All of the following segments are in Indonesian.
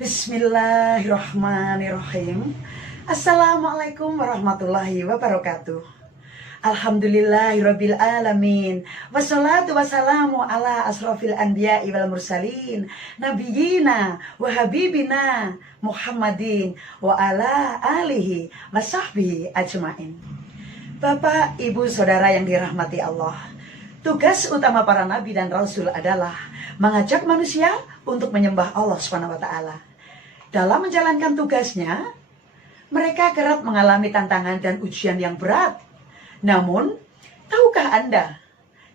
Bismillahirrahmanirrahim. Assalamualaikum warahmatullahi wabarakatuh. Alhamdulillahirabbil alamin. Wassalatu wassalamu ala asrofil anbiya'i wal mursalin, nabiyina wa habibina Muhammadin wa ala alihi wa sahbihi ajmain. Bapak, Ibu, Saudara yang dirahmati Allah, tugas utama para nabi dan rasul adalah mengajak manusia untuk menyembah Allah SWT. Dalam menjalankan tugasnya, mereka kerap mengalami tantangan dan ujian yang berat. Namun, tahukah Anda,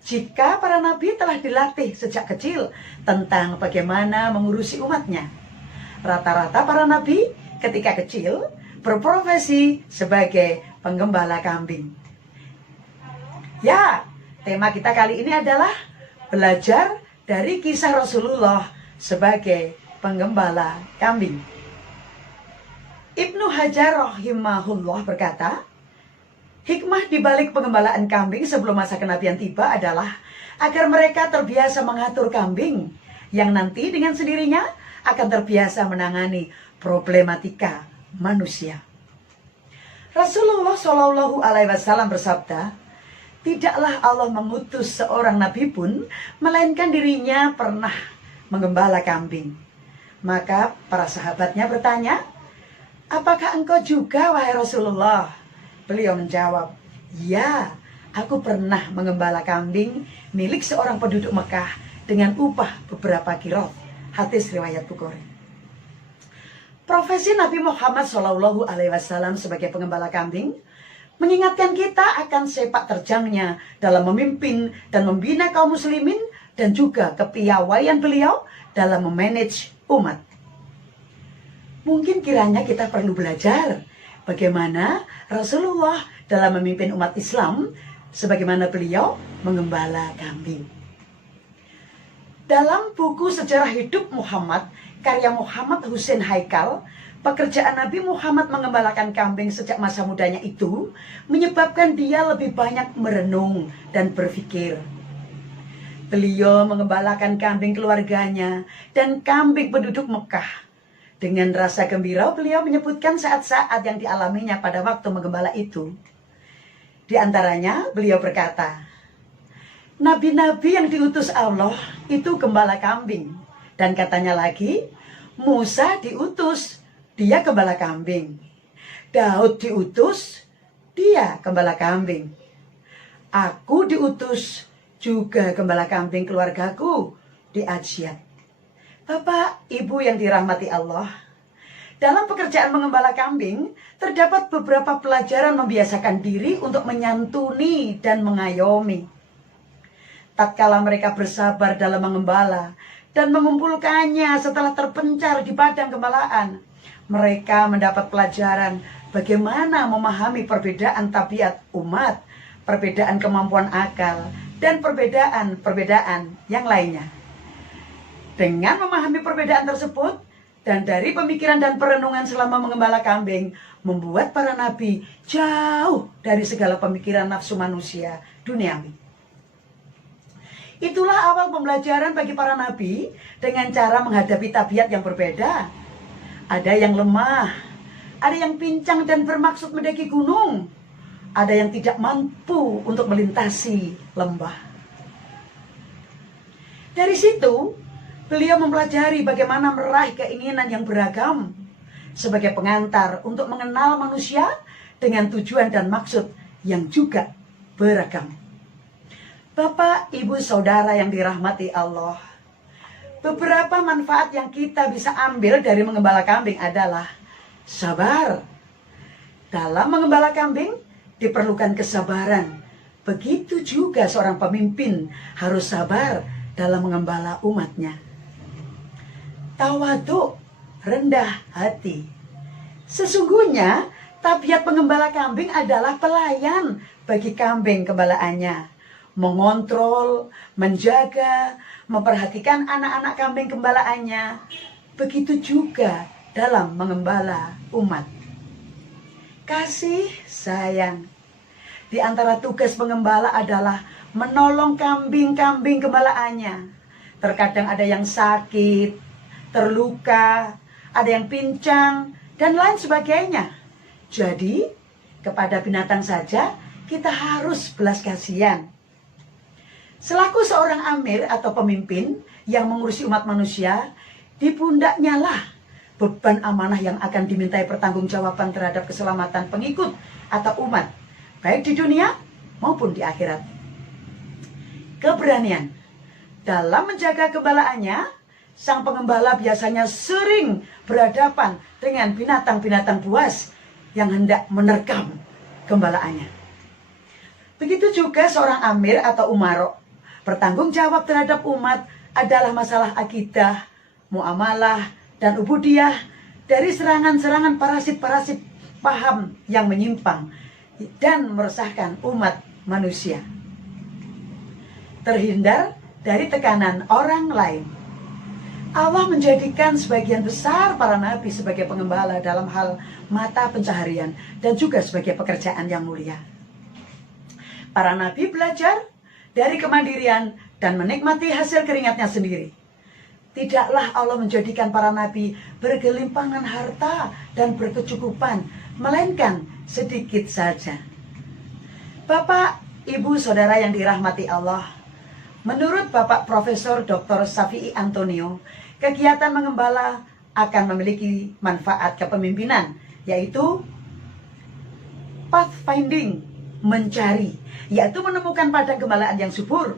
jika para nabi telah dilatih sejak kecil tentang bagaimana mengurusi umatnya? Rata-rata para nabi ketika kecil berprofesi sebagai penggembala kambing. Ya, tema kita kali ini adalah belajar dari kisah Rasulullah sebagai penggembala kambing. Ibnu Hajar rahimahullah berkata, hikmah di balik penggembalaan kambing sebelum masa kenabian tiba adalah agar mereka terbiasa mengatur kambing yang nanti dengan sendirinya akan terbiasa menangani problematika manusia. Rasulullah Shallallahu Alaihi Wasallam bersabda, tidaklah Allah mengutus seorang nabi pun melainkan dirinya pernah menggembala kambing. Maka para sahabatnya bertanya, apakah engkau juga wahai Rasulullah? Beliau menjawab, ya, aku pernah menggembala kambing milik seorang penduduk Mekah dengan upah beberapa kirot. Hadis riwayat Bukhari. Profesi Nabi Muhammad SAW sebagai penggembala kambing mengingatkan kita akan sepak terjangnya dalam memimpin dan membina kaum muslimin dan juga kepiawaian beliau dalam memanage umat. Mungkin kiranya kita perlu belajar bagaimana Rasulullah dalam memimpin umat Islam sebagaimana beliau menggembala kambing. Dalam buku Sejarah Hidup Muhammad, karya Muhammad Hussein Haikal, pekerjaan Nabi Muhammad mengembalakan kambing sejak masa mudanya itu menyebabkan dia lebih banyak merenung dan berpikir. Beliau mengembalakan kambing keluarganya dan kambing penduduk Mekah. Dengan rasa gembira beliau menyebutkan saat-saat yang dialaminya pada waktu menggembala itu. Di antaranya beliau berkata, nabi-nabi yang diutus Allah itu gembala kambing. Dan katanya lagi, Musa diutus, dia gembala kambing. Daud diutus, dia gembala kambing. Aku diutus, juga gembala kambing keluargaku di Ajiat. Bapak, Ibu yang dirahmati Allah, dalam pekerjaan mengembala kambing, terdapat beberapa pelajaran membiasakan diri untuk menyantuni dan mengayomi. Tatkala mereka bersabar dalam mengembala dan mengumpulkannya setelah terpencar di padang gembalaan, mereka mendapat pelajaran bagaimana memahami perbedaan tabiat umat, perbedaan kemampuan akal, dan perbedaan yang lainnya. Dengan memahami perbedaan tersebut, dan dari pemikiran dan perenungan selama mengembala kambing, membuat para nabi jauh dari segala pemikiran nafsu manusia duniawi. Itulah awal pembelajaran bagi para nabi dengan cara menghadapi tabiat yang berbeda. Ada yang lemah, ada yang pincang dan bermaksud mendaki gunung, ada yang tidak mampu untuk melintasi lembah. Dari situ, beliau mempelajari bagaimana meraih keinginan yang beragam sebagai pengantar untuk mengenal manusia dengan tujuan dan maksud yang juga beragam. Bapak, Ibu, Saudara yang dirahmati Allah, beberapa manfaat yang kita bisa ambil dari menggembala kambing adalah sabar. Dalam menggembala kambing diperlukan kesabaran. Begitu juga seorang pemimpin harus sabar dalam mengembala umatnya. Tawadhu, rendah hati. Sesungguhnya tabiat penggembala kambing adalah pelayan bagi kambing gembalaannya. Mengontrol, menjaga, memperhatikan anak-anak kambing gembalaannya. Begitu juga dalam mengembala umat. Kasih sayang. Di antara tugas pengembala adalah menolong kambing-kambing gembalaannya. Terkadang ada yang sakit, terluka, ada yang pincang, dan lain sebagainya. Jadi, kepada binatang saja kita harus belas kasihan. Selaku seorang amir atau pemimpin yang mengurusi umat manusia, di pundaknya lah beban amanah yang akan dimintai pertanggungjawaban terhadap keselamatan pengikut atau umat, baik di dunia maupun di akhirat. Keberanian dalam menjaga gembalaannya, sang pengembala biasanya sering berhadapan dengan binatang-binatang buas yang hendak menerkam gembalaannya. Begitu juga seorang amir atau umaro, bertanggung jawab terhadap umat adalah masalah akidah, muamalah, dan ubudiyah dari serangan-serangan parasit-parasit paham yang menyimpang dan meresahkan umat manusia. Terhindar dari tekanan orang lain. Allah menjadikan sebagian besar para nabi sebagai pengembala dalam hal mata pencaharian dan juga sebagai pekerjaan yang mulia. Para nabi belajar dari kemandirian dan menikmati hasil keringatnya sendiri. Tidaklah Allah menjadikan para nabi bergelimpangan harta dan berkecukupan, melainkan sedikit saja. Bapak, Ibu, Saudara yang dirahmati Allah, menurut Bapak Profesor Dr. Syafi'i Antonio, kegiatan mengembala akan memiliki manfaat kepemimpinan, yaitu pathfinding, mencari, yaitu menemukan padang gembalaan yang subur.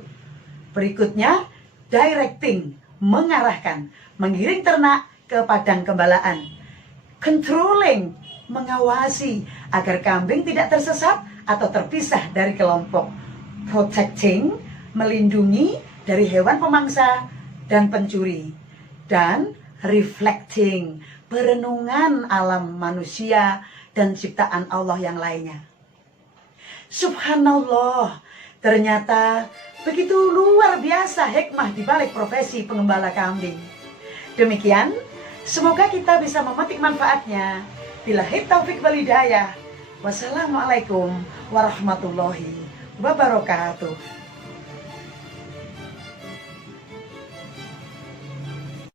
Berikutnya, directing, mengarahkan, mengiring ternak ke padang gembalaan. Controlling, mengawasi agar kambing tidak tersesat atau terpisah dari kelompok. Protecting, melindungi dari hewan pemangsa dan pencuri. Dan reflecting, perenungan alam manusia dan ciptaan Allah yang lainnya. Subhanallah, ternyata begitu luar biasa hikmah di balik profesi pengembala kambing. Demikian, semoga kita bisa memetik manfaatnya. Billahi taufik wal hidayah. Wassalamualaikum warahmatullahi wabarakatuh.